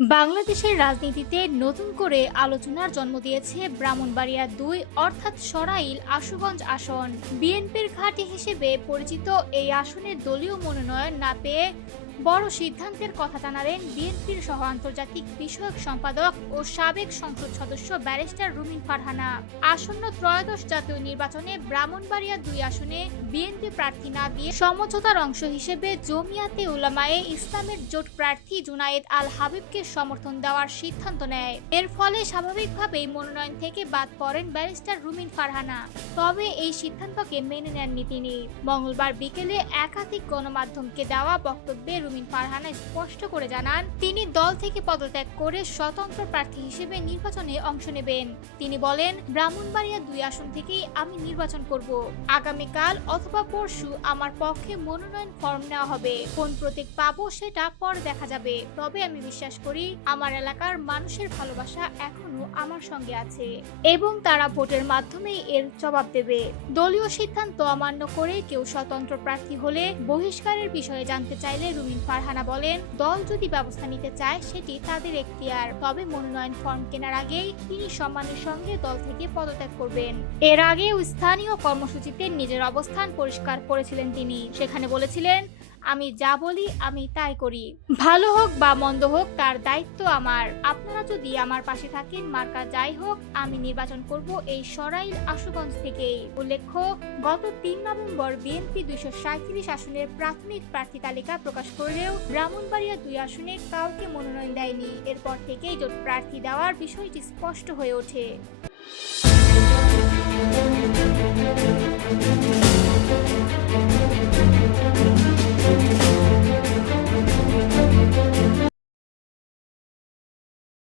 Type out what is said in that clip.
বাংলাদেশের রাজনীতিতে নতুন করে আলোচনার জন্ম দিয়েছে ব্রাহ্মণবাড়িয়া ২ অর্থাৎ সরাইল আশুগঞ্জ আসন। বিএনপির ঘাঁটি হিসেবে পরিচিত এই আসনে দলীয় মনোনয়ন না পেয়ে বড় সিদ্ধান্তের কথা জানালেন বিএনপির সহ আন্তর্জাতিক বিষয়ক সম্পাদক ও সাবেক সংসদ সদস্য ব্যারিস্টার রুমিন ফারহানা। আসন্ন ত্রয়োদশ জাতীয় নির্বাচনে ব্রাহ্মণবাড়িয়া ২ আসনে বিএনপি প্রার্থী না দিয়ে সমঝোতার অংশ হিসেবে জমিয়াতে উলামায়ে ইসলামের জোট প্রার্থী জুনায়েদ আল হাবিবকে সমর্থন দেওয়ার সিদ্ধান্ত নেয়। এর ফলে স্বাভাবিকভাবেই মনোনয়ন থেকে বাদ পড়েন ব্যারিস্টার রুমিন ফারহানা। তবে এই সিদ্ধান্তকে মেনে নেননি তিনি। মঙ্গলবার বিকেলে একাধিক গণমাধ্যমকে দেওয়া বক্তব্যে রুমিন ফারহানা স্পষ্ট করে জানান, তিনি দল থেকে পদত্যাগ করে স্বতন্ত্র প্রার্থী হিসেবে নির্বাচনে অংশ নেবেন। তিনি বলেন, ব্রাহ্মণবাড়িয়া ২ আসন থেকেই আমি নির্বাচন করব। আগামীকাল অথবা পরশু আমার পক্ষে মনোনয়ন ফর্ম নেওয়া হবে। কোন প্রতীক পাবো সেটা পরে দেখা যাবে। তবে আমি বিশ্বাস করি আমার এলাকার মানুষের ভালোবাসা এখনো আমার সঙ্গে আছে এবং তারা ভোটের মাধ্যমেই এর জবাব দেবে। দলীয় সিদ্ধান্ত অমান্য করে কেউ স্বতন্ত্র প্রার্থী হলে বহিষ্কারের বিষয়ে জানতে চাইলে রুমিন ফারহানা বলেন, দল যদি ব্যবস্থা নিতে চায় সেটি তাদের এখতিয়ার। তবে মনোনয়ন ফর্ম কেনার আগেই তিনি সম্মানের সঙ্গে দল থেকে পদত্যাগ করবেন। এর আগেও স্থানীয় কর্মসূচিতে নিজের অবস্থান পরিষ্কার করেছিলেন তিনি। সেখানে বলেছিলেন, আমি যা বলি আমি তাই করি। ভালো হোক বা মন্দ হোক তার দায়িত্ব আমার। আপনারা যদি আমার পাশে থাকেন, মার্কা যাই হোক, আমি নির্বাচন করব এই সরাইল আশুগঞ্জ থেকেই। উল্লেখ্য, গত ৩ নভেম্বর বিএনপি ২৩৭ আসনের প্রাথমিক প্রার্থী তালিকা প্রকাশ করলেও ব্রাহ্মণবাড়িয়া ২ আসনে কাউকে মনোনয়ন দেয়নি। এরপর থেকেই জোট প্রার্থী দেওয়ার বিষয়টি স্পষ্ট হয়ে ওঠে।